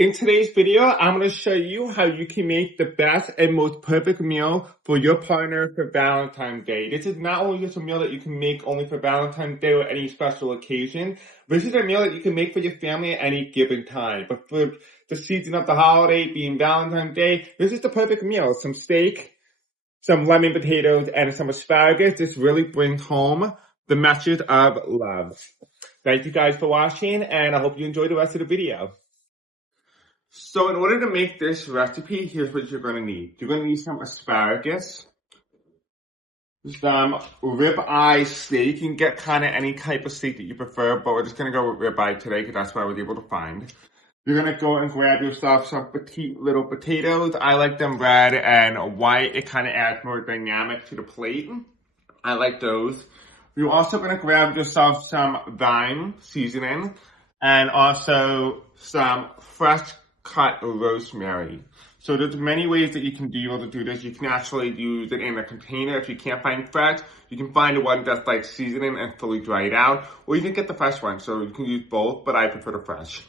In today's video, I'm going to show you how you can make the best and most perfect meal for your partner for Valentine's Day. This is not only just a meal that you can make only for Valentine's Day or any special occasion. This is a meal that you can make for your family at any given time. But for the season of the holiday being Valentine's Day, this is the perfect meal. Some steak, some lemon potatoes, and some asparagus. This really brings home the message of love. Thank you guys for watching, and I hope you enjoy the rest of the video. So in order to make this recipe, here's what you're going to need. You're going to need some asparagus, some ribeye steak. You can get kind of any type of steak that you prefer, but we're just going to go with ribeye today because that's what I was able to find. You're going to go and grab yourself some petite little potatoes. I like them red and white. It kind of adds more dynamic to the plate. I like those. You're also going to grab yourself some thyme seasoning and also some fresh cut rosemary. So there's many ways that you can be able to do this. You can actually use it in a container. If you can't find fresh, you can find the one that's like seasoning and fully dried out, or you can get the fresh one. So you can use both, but I prefer the fresh.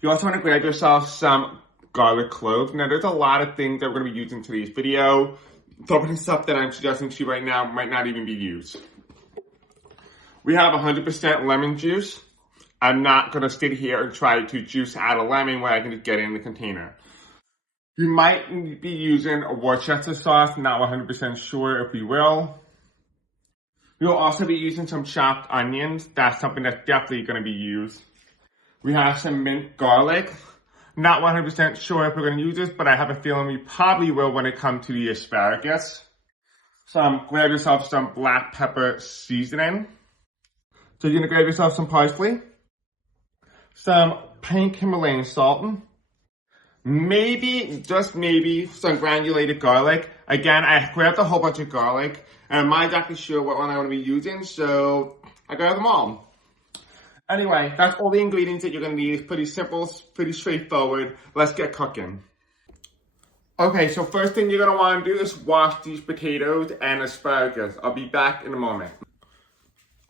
You also want to grab yourself some garlic cloves. Now there's a lot of things that we're going to be using in today's video. Some of the stuff that I'm suggesting to you right now might not even be used. We have 100% lemon juice. I'm not going to sit here and try to juice out a lemon where I can just get it in the container. You might be using a Worcestershire sauce, not 100% sure if we will. We'll also be using some chopped onions. That's something that's definitely going to be used. We have some minced garlic. Not 100% sure if we're going to use this, but I have a feeling we probably will when it comes to the asparagus. Grab yourself some black pepper seasoning. So you're going to grab yourself some parsley. Some pink Himalayan salt, maybe, just maybe, some granulated garlic. Again, I grabbed a whole bunch of garlic, and I'm not exactly sure what one I want to be using, so I grabbed them all. Anyway, that's all the ingredients that you're going to need. It's pretty simple, pretty straightforward. Let's get cooking. Okay, so first thing you're going to want to do is wash these potatoes and asparagus. I'll be back in a moment.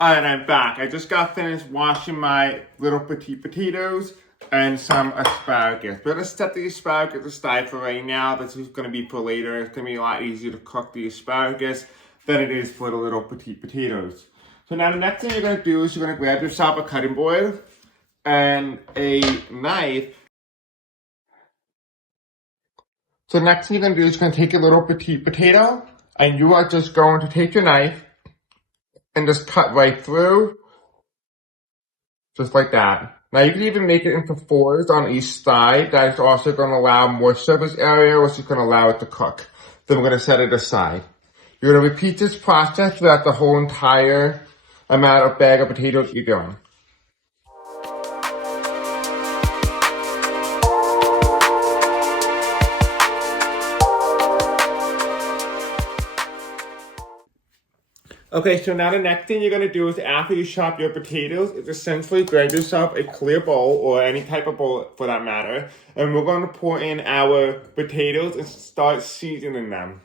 Alright, I'm back. I just got finished washing my little petite potatoes and some asparagus. We're going to set the asparagus aside for right now. This is going to be for later. It's going to be a lot easier to cook the asparagus than it is for the little petite potatoes. So now the next thing you're going to do is you're going to grab yourself a cutting board and a knife. So the next thing you're going to do is you're going to take your little petite potato and you are just going to take your knife and just cut right through, just like that. Now you can even make it into fours on each side. That is also going to allow more surface area, which is going to allow it to cook. Then we're going to set it aside. You're going to repeat this process throughout the whole entire amount of bag of potatoes you're doing. Okay, so now the next thing you're going to do is after you chop your potatoes, is essentially grab yourself a clear bowl or any type of bowl for that matter. And we're going to pour in our potatoes and start seasoning them.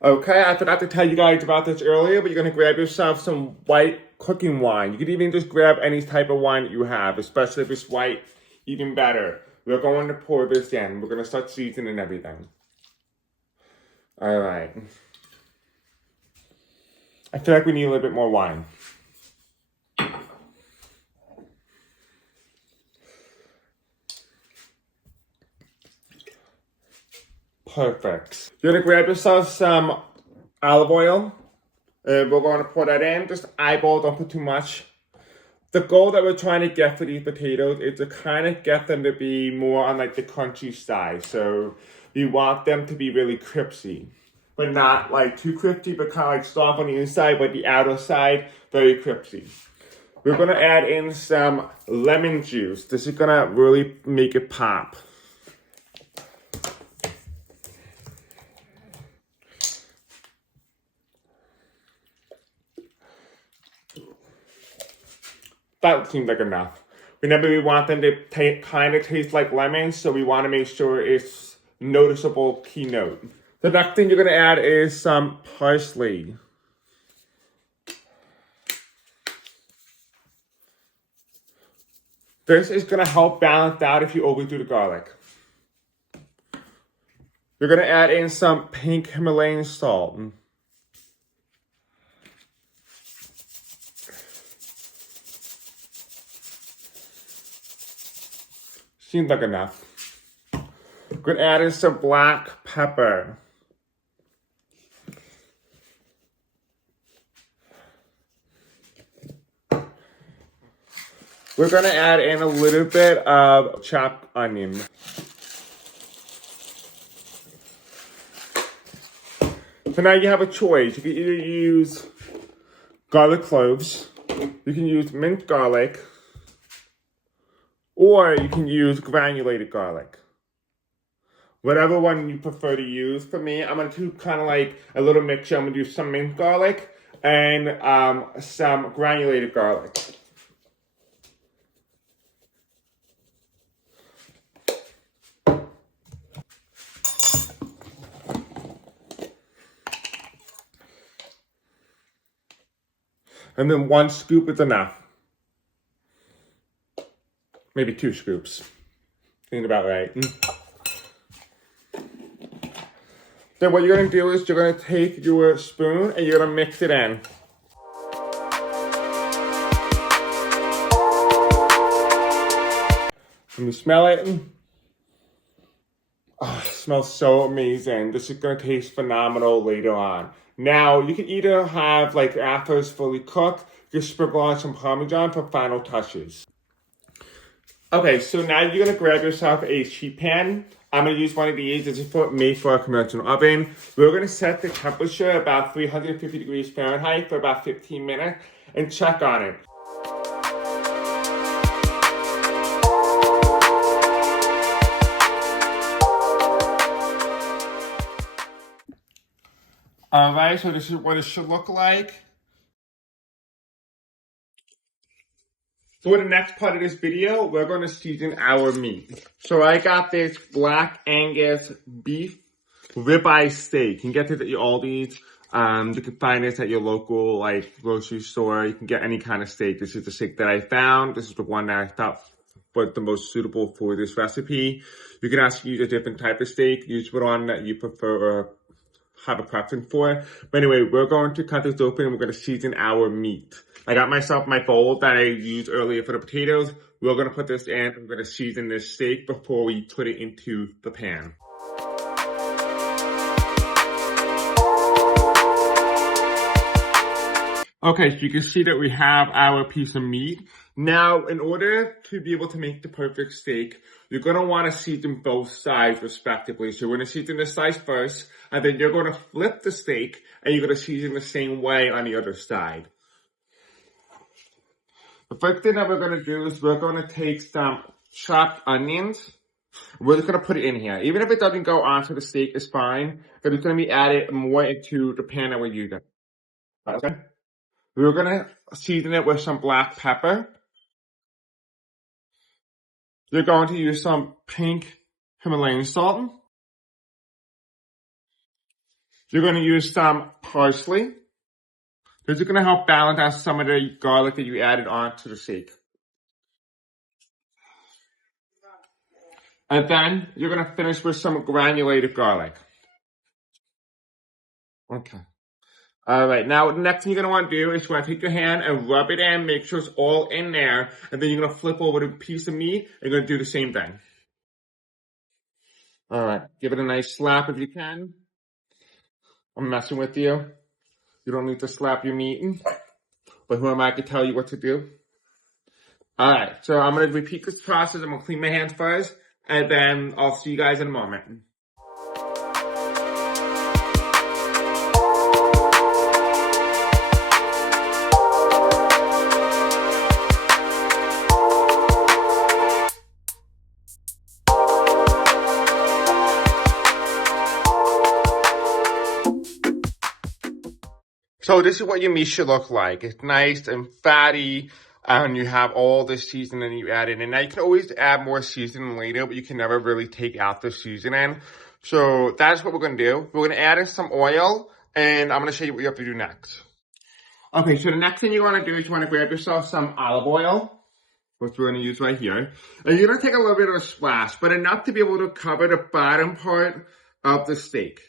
Okay, I forgot to tell you guys about this earlier, but you're going to grab yourself some white cooking wine. You can even just grab any type of wine that you have, especially if it's white, even better. We're going to pour this in. We're going to start seasoning everything. All right. I feel like we need a little bit more wine. Perfect. You're going to grab yourself some olive oil. And we're going to pour that in. Just eyeball, don't put too much. The goal that we're trying to get for these potatoes is to kind of get them to be more on like the crunchy side. So we want them to be really crispy, but not like too crispy, but kind of like soft on the inside, but the outer side, very crispy. We're going to add in some lemon juice. This is going to really make it pop. That seems like enough. Remember, we want them to kind of taste like lemons, so we want to make sure it's noticeable keynote. The next thing you're going to add is some parsley. This is going to help balance out if you overdo the garlic. You're going to add in some pink Himalayan salt. Seems like enough. We're going to add in some black pepper. We're going to add in a little bit of chopped onion. So now you have a choice. You can either use garlic cloves, you can use minced garlic, or you can use granulated garlic. Whatever one you prefer to use. For me, I'm going to do kind of like a little mixture. I'm going to do some minced garlic and some granulated garlic. And then 1 scoop is enough. Maybe 2 scoops. Think about right. Then what you're going to do is you're going to take your spoon and you're going to mix it in. And you smell it. Oh, it smells so amazing. This is going to taste phenomenal later on. Now, you can either have, like, after it's fully cooked, just sprinkle on some Parmesan for final touches. Okay, so now you're going to grab yourself a sheet pan. I'm going to use one of these. This is made for a conventional oven. We're going to set the temperature about 350 degrees Fahrenheit for about 15 minutes and check on it. Alright, so this is what it should look like. So for the next part of this video, we're going to season our meat. So I got this black Angus beef ribeye steak. You can get this at your Aldi's. You can find this at your local like grocery store. You can get any kind of steak. This is the steak that I found. This is the one that I thought was the most suitable for this recipe. You can actually use a different type of steak. Use one that you prefer or have a preference for. But anyway, we're going to cut this open and we're going to season our meat. I got myself my bowl that I used earlier for the potatoes. We're going to put this in. We're going to season this steak before we put it into the pan. Okay, so you can see that we have our piece of meat. Now, in order to be able to make the perfect steak, you're going to want to season both sides respectively. So you're going to season this side first, and then you're going to flip the steak, and you're going to season the same way on the other side. The first thing that we're going to do is we're going to take some chopped onions. We're just going to put it in here. Even if it doesn't go onto the steak, it's fine. But it's going to be added more into the pan that we're using. Okay? We're going to season it with some black pepper. You're going to use some pink Himalayan salt. You're going to use some parsley. This is going to help balance out some of the garlic that you added onto the steak. And then you're going to finish with some granulated garlic. Okay. All right, now the next thing you're going to want to do is you're going to take your hand and rub it in, make sure it's all in there, and then you're going to flip over the piece of meat and you're going to do the same thing. All right, give it a nice slap if you can. I'm messing with you. You don't need to slap your meat, but who am I to tell you what to do? All right, so I'm going to repeat this process. I'm going to clean my hands first, and then I'll see you guys in a moment. So this is what your meat should look like. It's nice and fatty, and you have all the seasoning you added in. Now you can always add more seasoning later, but you can never really take out the seasoning. So that's what we're going to do. We're going to add in some oil, and I'm going to show you what you have to do next. Okay, so the next thing you want to do is you want to grab yourself some olive oil. which we're going to use right here. And you're going to take a little bit of a splash, but enough to be able to cover the bottom part of the steak.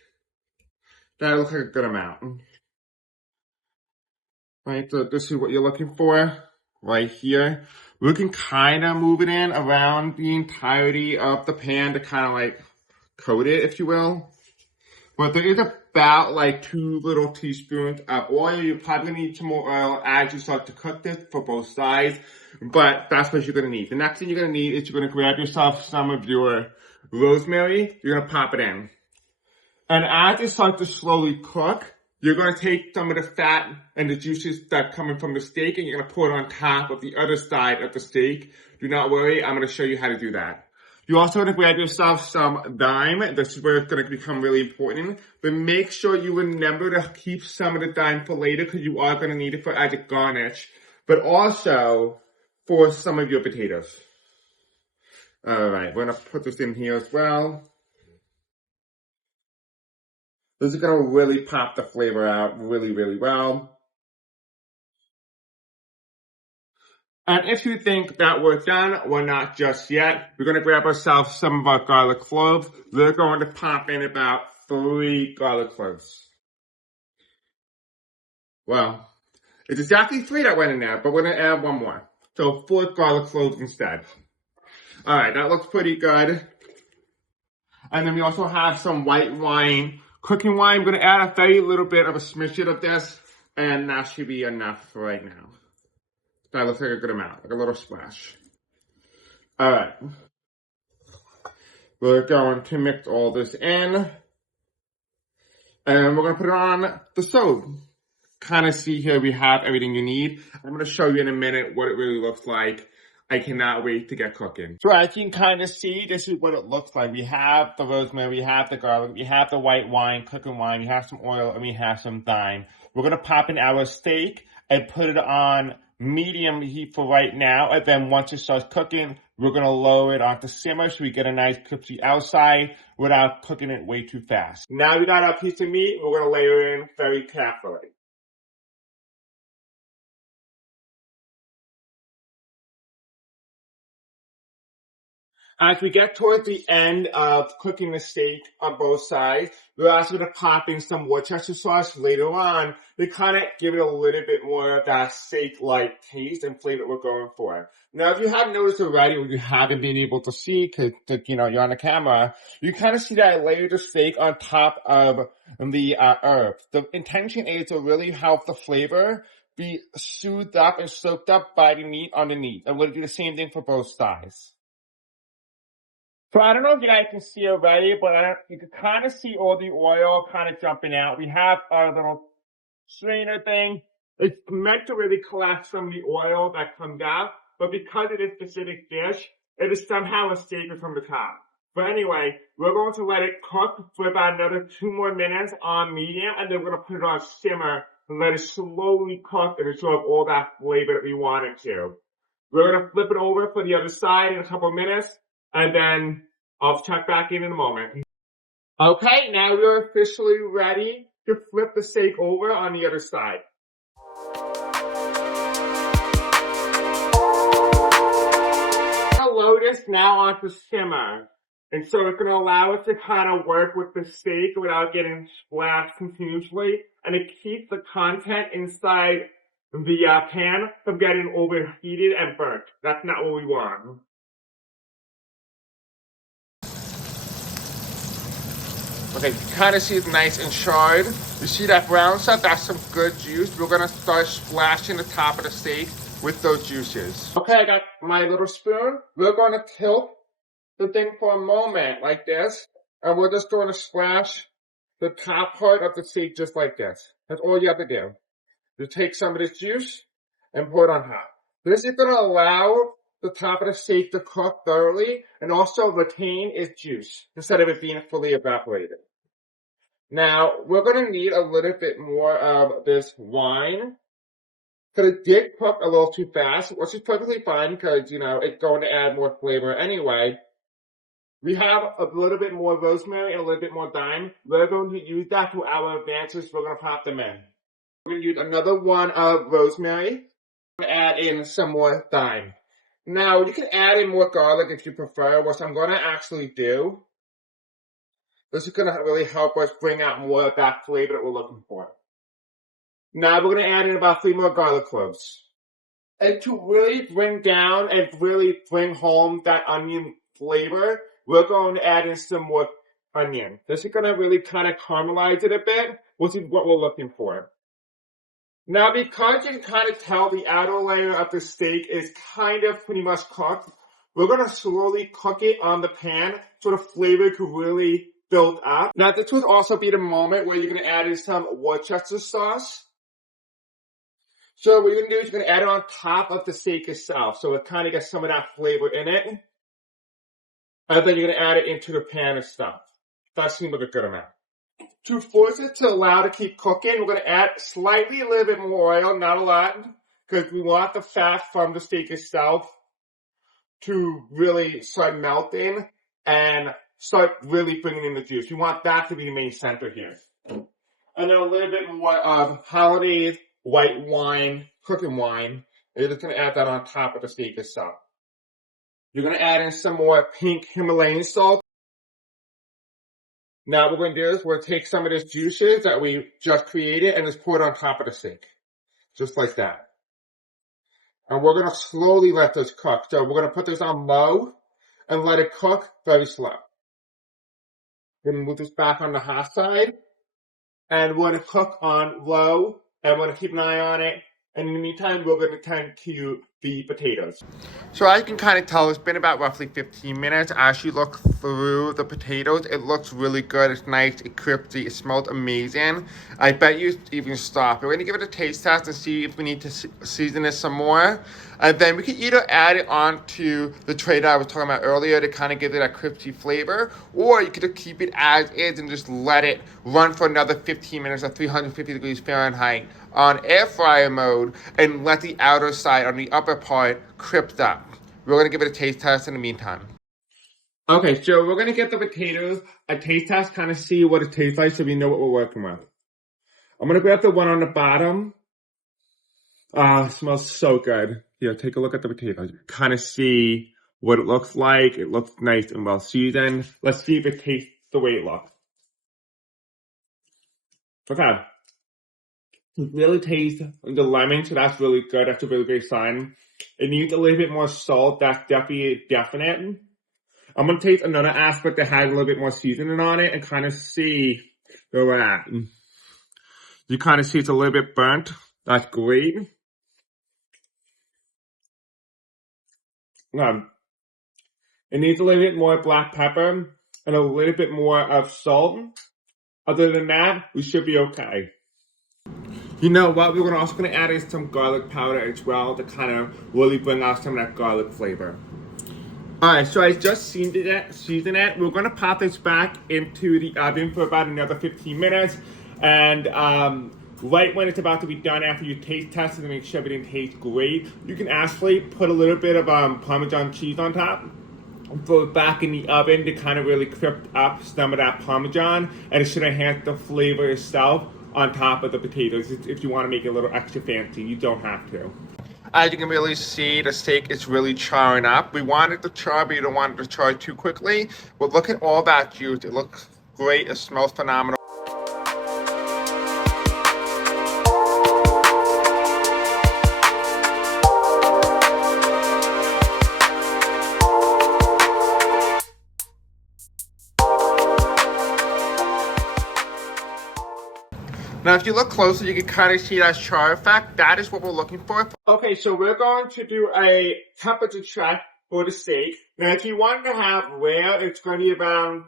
That looks like a good amount. Right, so this is what you're looking for right here. We can kind of move it in around the entirety of the pan to kind of like coat it, if you will. But there is about like 2 little teaspoons of oil. You're probably gonna need some more oil as you start to cook this for both sides, but that's what you're gonna need. The next thing you're gonna need is you're gonna grab yourself some of your rosemary. You're gonna pop it in. And as it starts to slowly cook, you're gonna take some of the fat and the juices that are coming from the steak and you're gonna pour it on top of the other side of the steak. Do not worry, I'm gonna show you how to do that. You also want to grab yourself some thyme. This is where it's going to become really important. But make sure you remember to keep some of the thyme for later because you are going to need it for as a garnish. But also for some of your potatoes. Alright, we're going to put this in here as well. This is going to really pop the flavor out really, really well. And if you think that we're done, we're not just yet. We're going to grab ourselves some of our garlic cloves. We're going to pop in about 3 garlic cloves. Well, it's exactly 3 that went in there, but we're going to add 1 more. So 4 garlic cloves instead. Alright, that looks pretty good. And then we also have some white wine, cooking wine. I'm going to add a very little bit of a smidget of this, and that should be enough for right now. That looks like a good amount, like a little splash. Alright. We're going to mix all this in. And we're going to put it on the stove. Kind of see here we have everything you need. I'm going to show you in a minute what it really looks like. I cannot wait to get cooking. So as you can kind of see, this is what it looks like. We have the rosemary, we have the garlic, we have the white wine, cooking wine, we have some oil, and we have some thyme. We're going to pop in our steak and put it on medium heat for right now, and then once it starts cooking, we're going to lower it onto simmer so we get a nice crispy outside without cooking it way too fast. Now we got our piece of meat, we're going to layer in very carefully. As we get towards the end of cooking the steak on both sides, we're also going to pop in some Worcestershire sauce later on to kind of give it a little bit more of that steak-like taste and flavor we're going for. Now, if you haven't noticed already, or you haven't been able to see because, you know, you're on the camera, you kind of see that I layered the steak on top of the herbs. The intention is to really help the flavor be soothed up and soaked up by the meat underneath. I'm going to do the same thing for both sides. So I don't know if you guys can see already, but you can kind of see all the oil kind of jumping out. We have our little strainer thing. It's meant to really collect some of the oil that comes out, but because it is a specific dish, it is somehow escaping from the top. But anyway, we're going to let it cook for about another 2 more minutes on medium, and then we're going to put it on simmer and let it slowly cook and absorb all that flavor that we want it to. We're going to flip it over for the other side in a couple of minutes. And then I'll check back in a moment. Okay, now we're officially ready to flip the steak over on the other side. I'll load this now onto simmer. And so it's going to allow us to kind of work with the steak without getting splashed continuously. And it keeps the content inside the pan from getting overheated and burnt. That's not what we want. Okay, you kind of see it's nice and charred. You see that brown stuff? That's some good juice. We're going to start splashing the top of the steak with those juices. Okay, I got my little spoon. We're going to tilt the thing for a moment like this. And we're just going to splash the top part of the steak just like this. That's all you have to do. Just take some of this juice and pour it on top. This is going to allow the top of the steak to cook thoroughly and also retain its juice instead of it being fully evaporated. Now, we're going to need a little bit more of this wine because it did cook a little too fast, which is perfectly fine because, you know, it's going to add more flavor anyway. We have a little bit more rosemary and a little bit more thyme. We're going to use that to our advantage. We're going to pop them in. We're going to use another one of rosemary. We're going to add in some more thyme. Now, you can add in more garlic if you prefer, which I'm going to actually do. This is going to really help us bring out more of that flavor that we're looking for. Now, we're going to add in about 3 more garlic cloves. And to really bring down and really bring home that onion flavor, we're going to add in some more onion. This is going to really kind of caramelize it a bit, which is what we're looking for. Now, because you can kind of tell the outer layer of the steak is kind of pretty much cooked, we're going to slowly cook it on the pan so the flavor can really build up. Now, this would also be the moment where you're going to add in some Worcestershire sauce. So what you're going to do is you're going to add it on top of the steak itself, so it kind of gets some of that flavor in it. And then you're going to add it into the pan and stuff. That seems like a good amount. To force it to allow to keep cooking, we're going to add slightly a little bit more oil, not a lot, because we want the fat from the steak itself to really start melting and start really bringing in the juice. We want that to be the main center here. And then a little bit more of Hollandaise white wine, cooking wine. You're just going to add that on top of the steak itself. You're going to add in some more pink Himalayan salt. Now what we're going to do is we're going to take some of this juices that we just created and just pour it on top of the steak. Just like that. And we're going to slowly let this cook. So we're going to put this on low and let it cook very slow. We're going to move this back on the hot side. And we're going to cook on low. And we're going to keep an eye on it. And in the meantime, we're going to tend to the potatoes. So as you can kind of tell, it's been about roughly 15 minutes. As you look through the potatoes, it looks really good. It's nice, it's crispy, it smells amazing. I bet you even stop. We're going to give it a taste test and see if we need to season it some more. And then we can either add it onto the tray that I was talking about earlier to kind of give it that crispy flavor, or you could keep it as is and just let it run for another 15 minutes at 350 degrees Fahrenheit on air fryer mode and let the outer side on the upper part crisp up. We're going to give it a taste test in the meantime. Okay, so we're going to get the potatoes a taste test, kind of see what it tastes like so we know what we're working with. I'm going to grab the one on the bottom. It smells so good. Here, take a look at the potatoes. Kind of see what it looks like. It looks nice and well seasoned. Let's see if it tastes the way it looks. Okay. It really tastes the lemon, so that's really good. That's a really great sign. It needs a little bit more salt. That's definitely definite. I'm going to taste another aspect that has a little bit more seasoning on it and kind of see where we're at. You kind of see it's a little bit burnt. That's great. It needs a little bit more black pepper and a little bit more of salt. Other than that, we should be okay. You know what? We're also going to add in some garlic powder as well to kind of really bring out some of that garlic flavor. Alright, so I just seasoned it. We're going to pop this back into the oven for about another 15 minutes. And right when it's about to be done, after you taste test it to make sure everything tastes great, you can actually put a little bit of Parmesan cheese on top. Throw it back in the oven to kind of really crisp up some of that Parmesan. And it should enhance the flavor itself on top of the potatoes. If you want to make it a little extra fancy, you don't have to. As you can really see, the steak is really charring up. We want it to char, but you don't want it to char too quickly. But look at all that juice. It looks great. It smells phenomenal. Now, if you look closer, you can kind of see that char effect. That is what we're looking for. Okay, so we're going to do a temperature check for the steak. Now, if you want to have rare, it's going to be around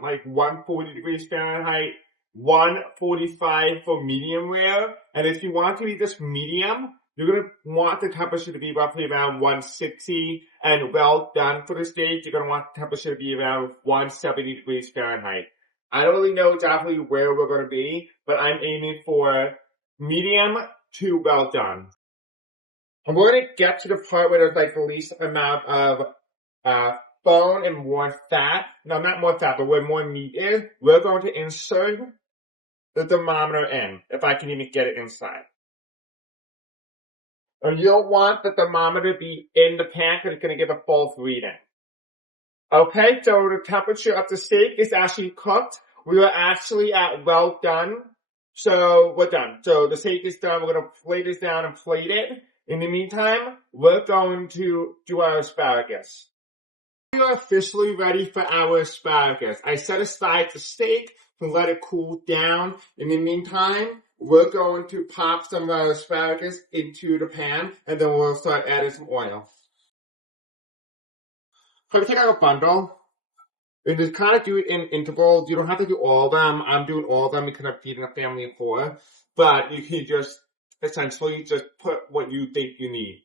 like 140 degrees Fahrenheit, 145 for medium rare. And if you want to be this medium, you're going to want the temperature to be roughly around 160. And well done for the steak, you're going to want the temperature to be around 170 degrees Fahrenheit. I don't really know exactly where we're going to be, but I'm aiming for medium to well done. And we're going to get to the part where there's like the least amount of bone and more fat. No, not more fat, but where more meat is. We're going to insert the thermometer in, if I can even get it inside. And you don't want the thermometer to be in the pan because it's going to give a false reading. Okay, so the temperature of the steak is actually cooked. We are actually at well done. So we're done. So the steak is done. We're going to plate this down and plate it. In the meantime, we're going to do our asparagus. We are officially ready for our asparagus. I set aside the steak to let it cool down. In the meantime, we're going to pop some of our asparagus into the pan, and then we'll start adding some oil. So I take out a bundle, and just kind of do it in intervals. You don't have to do all of them. I'm doing all of them because I'm feeding a family of 4. But you can just essentially just put what you think you need.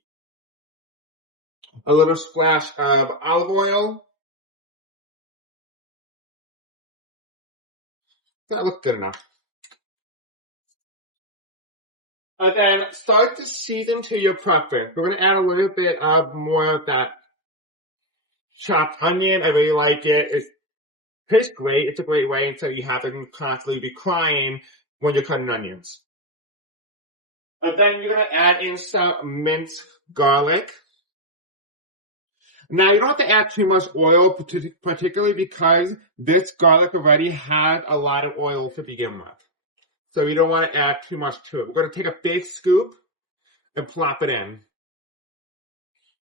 A little splash of olive oil. That looks good enough. And then start to season to your preference. We're going to add a little bit of more of that chopped onion. I really like it. It tastes great. It's a great way until you have to constantly be crying when you're cutting onions. And then you're going to add in some minced garlic. Now, you don't have to add too much oil, particularly because this garlic already has a lot of oil to begin with. So you don't want to add too much to it. We're going to take a big scoop and plop it in.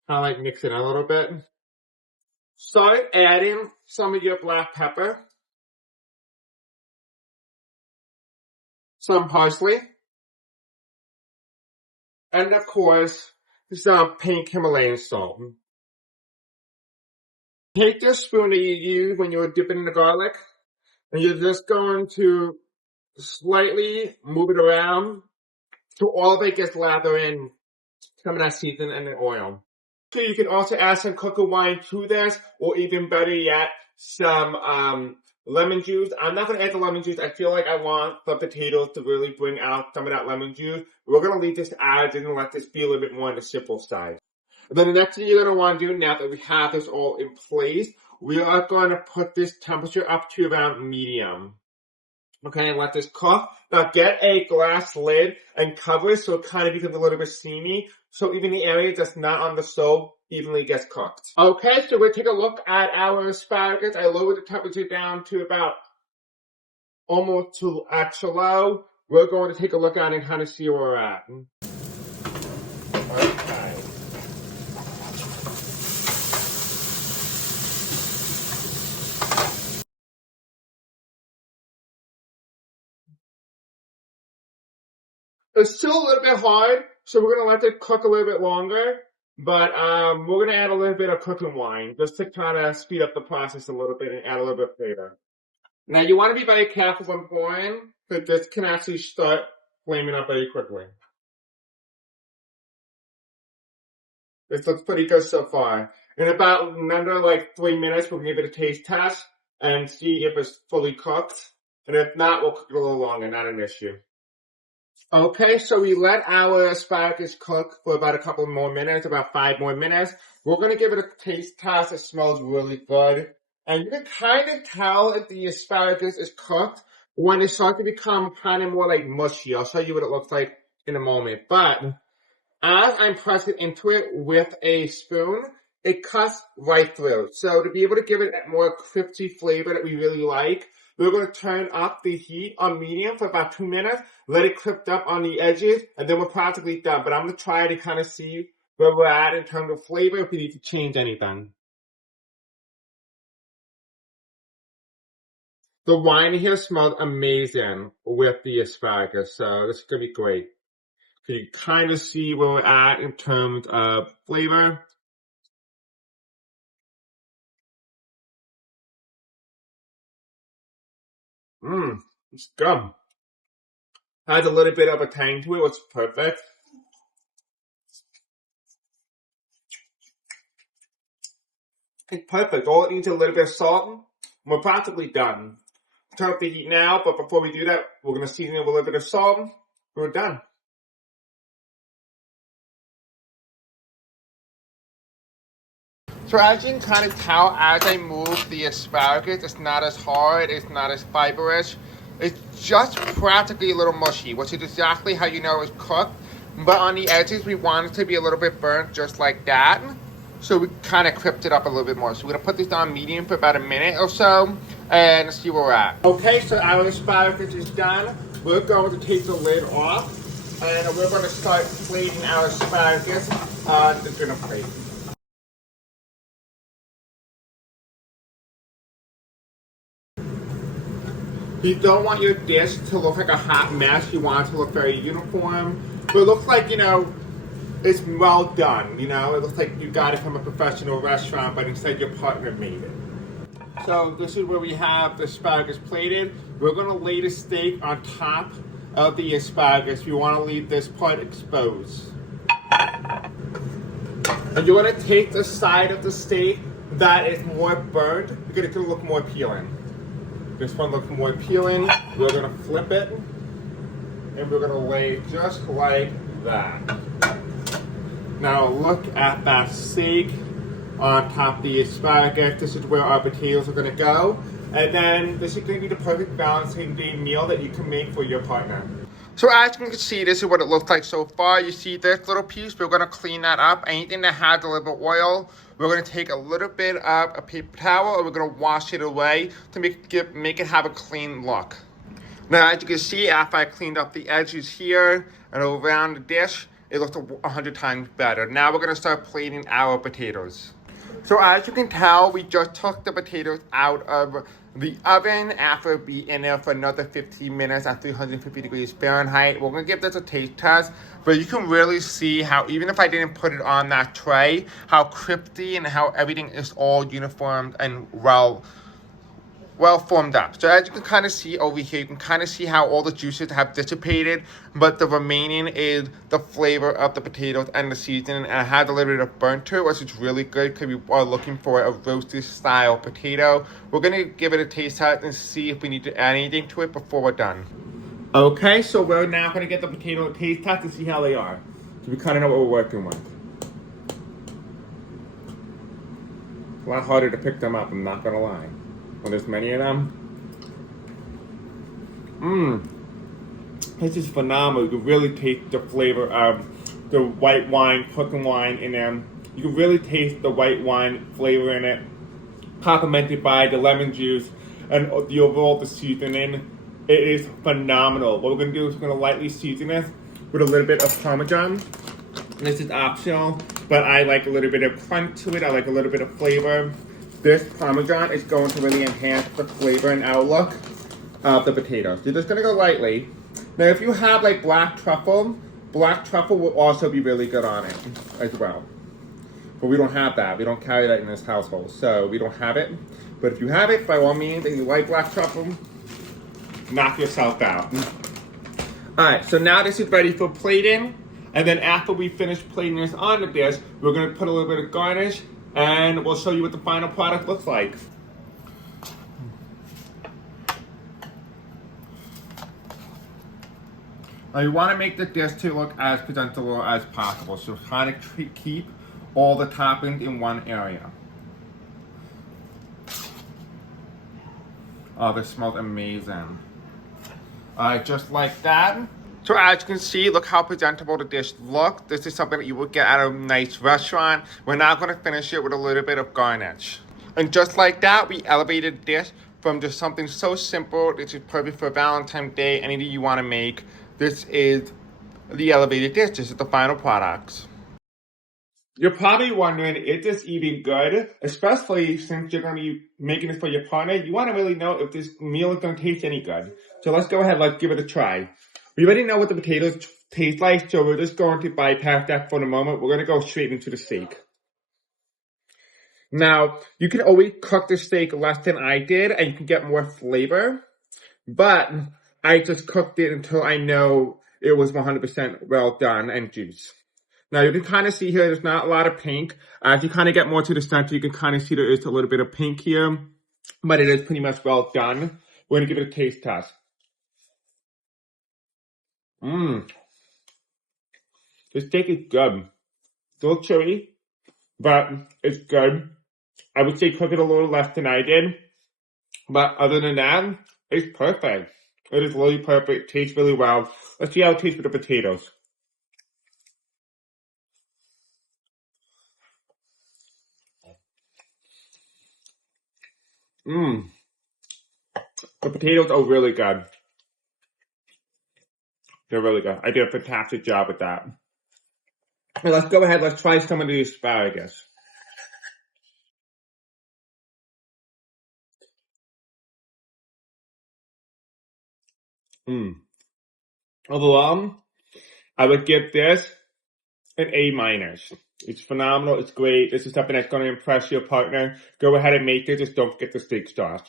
Kind of like mix it a little bit. Start adding some of your black pepper. Some parsley. And of course, some pink Himalayan salt. Take your spoon that you use when you're dipping in the garlic, and you're just going to slightly move it around so all of it gets lathered in some of that seasoning and the oil. So you can also add some cocoa wine to this, or even better yet, some lemon juice. I'm not going to add the lemon juice. I feel like I want the potatoes to really bring out some of that lemon juice. We're going to leave this as and let this be a little bit more on the simple side. And then the next thing you're going to want to do now that we have this all in place, we are going to put this temperature up to around medium. Okay, and let this cook. Now get a glass lid and cover it so it kind of becomes a little bit steamy. So even the area that's not on the stove evenly gets cooked. Okay, so we'll take a look at our asparagus. I lowered the temperature down to about almost to extra low. We're going to take a look at it and kind of see where we're at. Okay. It's still a little bit hard, so we're going to let it cook a little bit longer. But we're going to add a little bit of cooking wine just to kind of speed up the process a little bit and add a little bit of flavor. Now, you want to be very careful when pouring, because this can actually start flaming up very quickly. This looks pretty good so far. In about another 3 minutes, we'll give it a taste test and see if it's fully cooked. And if not, we'll cook it a little longer, not an issue. Okay, so we let our asparagus cook for about a couple more minutes, about 5 more minutes. We're going to give it a taste test. It smells really good. And you can kind of tell if the asparagus is cooked when it starts to become kind of more like mushy. I'll show you what it looks like in a moment. But as I'm pressing into it with a spoon, it cuts right through. So to be able to give it that more crispy flavor that we really like, we're going to turn up the heat on medium for about 2 minutes, let it crisp up on the edges, and then we're practically done. But I'm going to try to kind of see where we're at in terms of flavor, if we need to change anything. The wine here smells amazing with the asparagus, so this is going to be great. So you kind of see where we're at in terms of flavor. It's good. Has a little bit of a tang to it, which is perfect. It's perfect. All it needs is a little bit of salt. We're practically done. Turn up the heat now, but before we do that, we're going to season it with a little bit of salt. We're done. So as you can kind of tell, as I move the asparagus, it's not as hard, it's not as fibrous. It's just practically a little mushy, which is exactly how you know it's cooked. But on the edges, we want it to be a little bit burnt just like that. So we kind of crimped it up a little bit more. So we're gonna put this on medium for about a minute or so and see where we're at. Okay, so our asparagus is done. We're going to take the lid off and we're gonna start plating our asparagus on the dinner plate. You don't want your dish to look like a hot mess. You want it to look very uniform. But it looks like, you know, it's well done, you know? It looks like you got it from a professional restaurant, but instead your partner made it. So this is where we have the asparagus plated. We're gonna lay the steak on top of the asparagus. You wanna leave this part exposed. And you're gonna take the side of the steak that is more burnt, because it's gonna look more appealing. This one looks more appealing. We're gonna flip it, and we're gonna lay just like that. Now look at that steak on top of the asparagus. This is where our potatoes are gonna go. And then this is gonna be the perfect Valentine Day meal that you can make for your partner. So as you can see, this is what it looks like so far. You see this little piece, we're gonna clean that up. Anything that has a little bit of oil, we're gonna take a little bit of a paper towel and we're gonna wash it away to make it have a clean look. Now, as you can see, after I cleaned up the edges here and around the dish, it looks 100 times better. Now we're gonna start plating our potatoes. So as you can tell, we just took the potatoes out of the oven after being in there for another 15 minutes at 350 degrees Fahrenheit. We're gonna give this a taste test, but you can really see how, even if I didn't put it on that tray, how crispy and how everything is all uniform and well formed up. So as you can kind of see over here, you can kind of see how all the juices have dissipated, but the remaining is the flavor of the potatoes and the seasoning, and it has a little bit of burnt to it, which is really good because we are looking for a roasted style potato. We're gonna give it a taste test and see if we need to add anything to it before we're done. Okay, so we're now gonna get the potato taste test and see how they are. So we kind of know what we're working with. It's a lot harder to pick them up, I'm not gonna lie, when there's many of them. This is phenomenal. You can really taste the flavor of the white wine, cooking wine in them. You can really taste the white wine flavor in it, complemented by the lemon juice and the overall the seasoning. It is phenomenal. What we're gonna do is we're gonna lightly season this with a little bit of Parmesan. This is optional, but I like a little bit of crunch to it. I like a little bit of flavor. This Parmesan is going to really enhance the flavor and outlook of the potatoes. You're just gonna go lightly. Now, if you have like black truffle will also be really good on it as well. But we don't have that. We don't carry that in this household, so we don't have it. But if you have it, by all means, and you like black truffle, knock yourself out. All right, so now this is ready for plating. And then after we finish plating this on the dish, we're gonna put a little bit of garnish and we'll show you what the final product looks like. Now you want to make the dish to look as presentable as possible, so try to keep all the toppings in one area. Oh, this smells amazing. Just like that. So as you can see, look how presentable the dish looks. This is something that you would get at a nice restaurant. We're now going to finish it with a little bit of garnish. And just like that, we elevated the dish from just something so simple. This is perfect for Valentine's Day, anything you want to make. This is the elevated dish. This is the final product. You're probably wondering, is this even good? Especially since you're going to be making this for your partner. You want to really know if this meal is going to taste any good. So let's go ahead, let's give it a try. We already know what the potatoes taste like, so we're just going to bypass that for the moment. We're going to go straight into the steak. Now, you can always cook the steak less than I did, and you can get more flavor. But I just cooked it until I know it was 100% well done and juice. Now, you can kind of see here, there's not a lot of pink. As you kind of get more to the center, you can kind of see there is a little bit of pink here. But it is pretty much well done. We're going to give it a taste test. The steak is good. It's a little chewy, but it's good. I would say cook it a little less than I did. But other than that, it's perfect. It is really perfect. Tastes really well. Let's see how it tastes with the potatoes. Mmm. The potatoes are really good. They're really good. I did a fantastic job with that. Okay, let's go ahead. Let's try some of the asparagus. Mmm. Overall, I would give this an A minus. It's phenomenal. It's great. This is something that's going to impress your partner. Go ahead and make it. Just don't forget the steak sauce.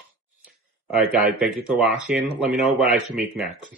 All right, guys. Thank you for watching. Let me know what I should make next.